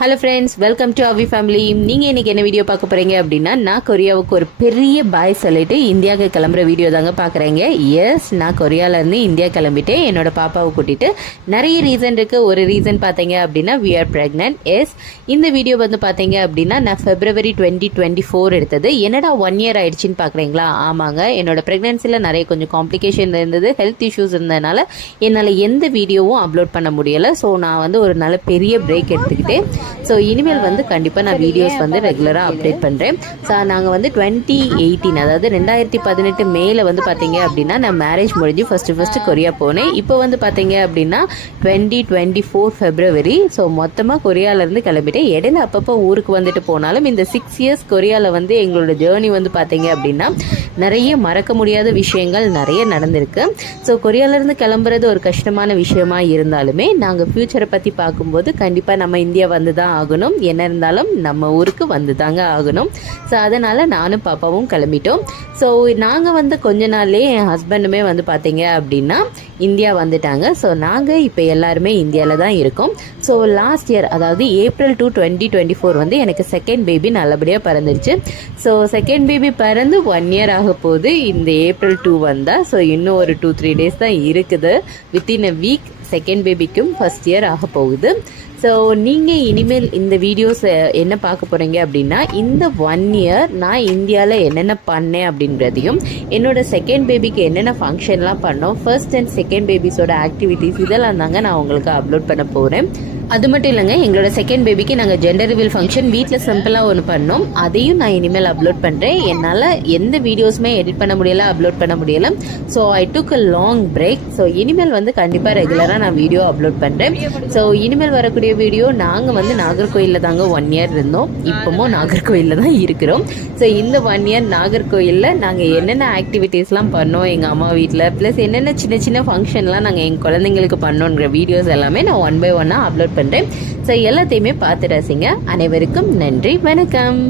Hello friends, welcome to Avi family. நீங்கள் இன்றைக்கி என்ன வீடியோ பார்க்க போகிறீங்க அப்படின்னா, நான் கொரியாவுக்கு ஒரு பெரிய பாய் சொல்லிட்டு இந்தியாவுக்கு கிளம்புற வீடியோ தாங்க பார்க்குறேங்க. எஸ், நான் கொரியாவிலேருந்து இந்தியா கிளம்பிட்டு என்னோட பாப்பாவை கூட்டிகிட்டு நிறைய ரீசன் இருக்குது. ஒரு ரீசன் பார்த்தீங்க அப்படின்னா வி ஆர் ப்ரெக்னென்ட். எஸ், இந்த வீடியோ வந்து பார்த்தீங்க அப்படின்னா நான் February 2024 எடுத்தது. என்னடா 1 year ஆயிடுச்சின்னு பார்க்குறீங்களா? ஆமாங்க, என்னோட ப்ரெக்னென்சியில் நிறைய கொஞ்சம் காம்ப்ளிகேஷன் இருந்தது, ஹெல்த் இஷ்யூஸ் இருந்ததுனால என்னால் எந்த வீடியோவும் அப்லோட் பண்ண முடியலை. ஸோ நான் வந்து ஒரு நல்ல பெரிய பிரேக் எடுத்துக்கிட்டேன். ஸோ இனிமேல் வந்து கண்டிப்பாக நான் வீடியோஸ் வந்து ரெகுலராக அப்டேட் பண்ணுறேன். ஸோ நாங்கள் வந்து 2018 அதாவது 2018 மேலே வந்து பார்த்தீங்க அப்படின்னா நான் மேரேஜ் முடிஞ்சு ஃபஸ்ட்டு கொரியா போனேன். இப்போ வந்து பார்த்தீங்க அப்படின்னா 2024 February. ஸோ மொத்தமாக கொரியாவிலேருந்து கிளம்பிட்டேன். இடையில அப்பப்போ ஊருக்கு வந்துட்டு போனாலும் இந்த 6 years கொரியாவில் வந்து எங்களோட ஜேர்னி வந்து பார்த்தீங்க அப்படின்னா நிறைய மறக்க முடியாத விஷயங்கள் நிறைய நடந்திருக்கு. ஸோ கொரியாவிலேருந்து கிளம்புறது ஒரு கஷ்டமான விஷயமா இருந்தாலுமே நாங்கள் ஃப்யூச்சரை பற்றி பார்க்கும்போது கண்டிப்பாக நம்ம இந்தியா வந்து தான் ஆகணும். என்ன இருந்தாலும் நம்ம ஊருக்கு வந்து தாங்க ஆகணும். ஸோ அதனால் நானும் பாப்பாவும் கிளம்பிட்டோம். ஸோ நாங்கள் வந்து கொஞ்ச நாள்லேயே என் ஹஸ்பண்டுமே வந்து பார்த்தீங்க அப்படின்னா இந்தியா வந்துட்டாங்க. ஸோ நாங்கள் இப்போ எல்லாருமே இந்தியாவில் தான் இருக்கோம். ஸோ லாஸ்ட் இயர் அதாவது April 2, 2024 வந்து எனக்கு செகண்ட் பேபி நல்லபடியாக பிறந்துருச்சு. ஸோ செகண்ட் பேபி பிறந்து 1 year ஆக போகுது இந்த April 2 வந்தால். ஸோ இன்னும் ஒரு 2-3 days தான் இருக்குது. வித்தின் அ வீக் செகண்ட் பேபிக்கும் ஃபர்ஸ்ட் இயர் ஆக போகுது. ஸோ நீங்கள் இனிமேல் இந்த வீடியோஸ் என்ன பார்க்க போகிறீங்க அப்படின்னா இந்த 1 year நான் இந்தியாவில் என்னென்ன பண்ணேன் அப்படின்றதையும் என்னோட செகண்ட் பேபிக்கு என்னென்ன ஃபங்க்ஷன்லாம் பண்ணோம், ஃபர்ஸ்ட் அண்ட் செகண்ட் பேபிஸோட ஆக்டிவிட்டீஸ் இதெல்லாம் தாங்க நான் உங்களுக்கு அப்லோட் பண்ண போகிறேன். அது மட்டும் இல்லைங்க, எங்களோட செகண்ட் பேபிக்கு நாங்கள் ஜெண்டர் ரிவீல் ஃபங்க்ஷன் வீட்டில் சிம்பிளாக ஒன்று பண்ணோம். அதையும் நான் இனிமேல் அப்லோட் பண்ணுறேன். என்னால் எந்த வீடியோஸுமே எடிட் பண்ண முடியலை, அப்லோட் பண்ண முடியலை. So I took a long break. So இனிமேல் வந்து கண்டிப்பாக ரெகுலராக நான் வீடியோ அப்லோட் பண்ணுறேன். ஸோ இனிமேல் வரக்கூடிய வீடியோ நாங்கள் வந்து நாகர்கோயிலில் தாங்க 1 year இருந்தோம். இப்போவும் நாகர்கோயிலில் தான் இருக்கிறோம். ஸோ இந்த 1 year நாகர்கோயிலில் நாங்கள் என்னென்ன ஆக்டிவிட்டீஸ்லாம் பண்ணோம் எங்கள் அம்மா வீட்டில், ப்ளஸ் என்னென்ன சின்ன சின்ன ஃபங்க்ஷன்லாம் நாங்கள் எங்கள் குழந்தைங்களுக்கு பண்ணோன்ற வீடியோஸ் எல்லாமே நான் 1 by 1 அப்லோட் பண்ணுறேன். ஸோ எல்லாத்தையுமே பார்த்து ரசிங்க. அனைவருக்கும் நன்றி, வணக்கம்.